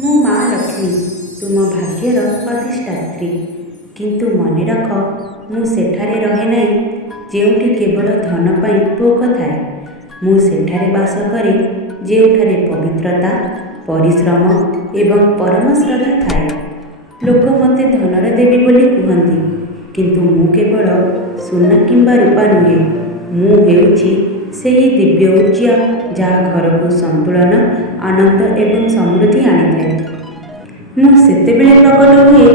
ମୁଁ ମା ଲକ୍ଷ୍ମୀ, ତୁମ ଭାଗ୍ୟର ଅଧିଷ୍ଠାତ୍ରୀ। କିନ୍ତୁ ମନେ ରଖ, ମୁଁ ସେଠାରେ ରହେ ନାହିଁ ଯେଉଁଠି କେବଳ ଧନ ପାଇଁ ଭୋଗ ଥାଏ। ମୁଁ ସେଠାରେ ବାସ କରେ ଯେଉଁଠାରେ ପବିତ୍ରତା, ପରିଶ୍ରମ ଏବଂ ପରମ ଶ୍ରଦ୍ଧା ଥାଏ। ଲୋକ ମୋତେ ଧନର ଦେବୀ ବୋଲି କୁହନ୍ତି, କିନ୍ତୁ ମୁଁ କେବଳ ସୁନା କିମ୍ବା ରୂପା ନୁହେଁ। ମୁଁ ହେଉଛି ସେହି ଦିବ୍ୟ ଊର୍ଜା ଯାହା ଘରକୁ ସନ୍ତୁଳନ, ଆନନ୍ଦ ଏବଂ ସମୃଦ୍ଧି ଆଣିଥାଏ। ମୁଁ ସେତେବେଳେ ପ୍ରକଟ ହୁଏ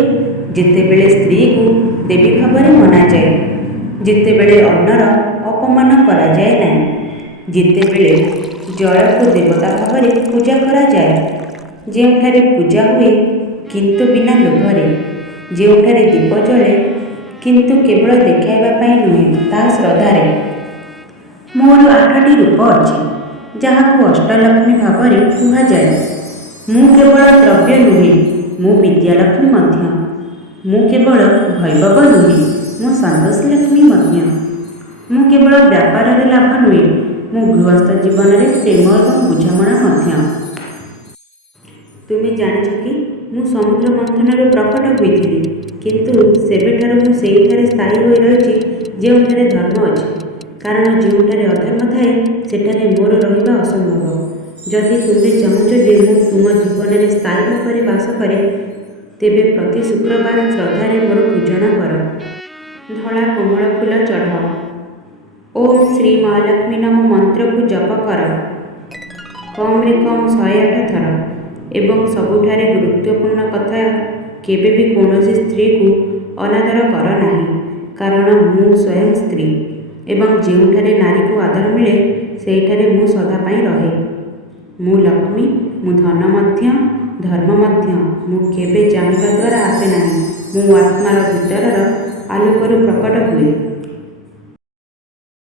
ଯେତେବେଳେ ସ୍ତ୍ରୀକୁ ଦେବୀ ଭାବରେ ମନାଯାଏ, ଯେତେବେଳେ ଅନ୍ନର ଅପମାନ କରାଯାଏ ନାହିଁ, ଯେତେବେଳେ ଜଳକୁ ଦେବତା ଭାବରେ ପୂଜା କରାଯାଏ, ଯେଉଁଠାରେ ପୂଜା ହୁଏ କିନ୍ତୁ ବିନା ଲୋଭରେ, ଯେଉଁଠାରେ ଦୀପ ଜଳେ କିନ୍ତୁ କେବଳ ଦେଖାଇବା ପାଇଁ ନୁହେଁ, ତାହା ଶ୍ରଦ୍ଧାରେ। ମୋର 8ଟି ରୂପ ଅଛି, ଯାହାକୁ ଅଷ୍ଟଲକ୍ଷ୍ମୀ ଭାବରେ କୁହାଯାଏ। ମୁଁ କେବଳ ଦ୍ରବ୍ୟ ନୁହେଁ, ମୁଁ ବିଦ୍ୟାଲକ୍ଷ୍ମୀ ମଧ୍ୟ। ମୁଁ କେବଳ ଭୈଭବ ନୁହେଁ, ମୁଁ ସନ୍ତୋଷୀ ଲକ୍ଷ୍ମୀ ମଧ୍ୟ। ମୁଁ କେବଳ ବ୍ୟାପାରରେ ଲାଭ ନୁହେଁ, ମୁଁ ଗୃହସ୍ଥ ଜୀବନରେ ପ୍ରେମ ଏବଂ ବୁଝାମଣା ମଧ୍ୟ। ତୁମେ ଜାଣିଛ କି, ମୁଁ ସମୁଦ୍ର ମନ୍ଥନରୁ ପ୍ରକଟ ହୋଇଥିଲି, କିନ୍ତୁ ସେବେଠାରୁ ମୁଁ ସେହିଠାରେ ସ୍ଥାୟୀ ହୋଇ ରହିଛି ଯେଉଁଠାରେ ଧର୍ମ ଅଛି। କାରଣ ଯେଉଁଠାରେ ଅଧର୍ମ ଥାଏ, ସେଠାରେ ମୋର ରହିବା ଅସମ୍ଭବ। ଯଦି ତୁମେ ଚାହୁଁଛ ଯେ ମୁଁ ତୁମ ଜୀବନରେ ସ୍ଥାୟୀ ଭାବରେ ବାସ କରେ, ତେବେ ପ୍ରତି ଶୁକ୍ରବାର ଶ୍ରଦ୍ଧାରେ ମୋର ପୂଜନ କର। ଧଳା କୋମଳ ଫୁଲ ଚଢ଼ାଅ। ଓମ୍ ଶ୍ରୀ ମହାଲକ୍ଷ୍ମୀ ନମ ମନ୍ତ୍ରକୁ ଜପ କର କମ୍ରେ କମ୍ 108 ଥର। ଏବଂ ସବୁଠାରେ ଗୁରୁତ୍ୱପୂର୍ଣ୍ଣ କଥା, କେବେ ବି କୌଣସି ସ୍ତ୍ରୀକୁ ଅନାଦର କର ନାହିଁ, କାରଣ ମୁଁ ସ୍ୱୟଂ ସ୍ତ୍ରୀ ଏବଂ ଯେଉଁଠାରେ ନାରୀକୁ ଆଦର ମିଳେ, ସେହିଠାରେ ମୁଁ ସଦା ପାଇଁ ରହେ। ମୁଁ ଲକ୍ଷ୍ମୀ, ମୁଁ ଧନ ମଧ୍ୟ, ଧର୍ମ ମଧ୍ୟ। ମୁଁ କେବେ ଚାହିଁବା ଦ୍ୱାରା ଆସେ ନାହିଁ, ମୁଁ ଆତ୍ମାର ଭିତରର ଆଲୋକରୁ ପ୍ରକଟ ହୁଏ।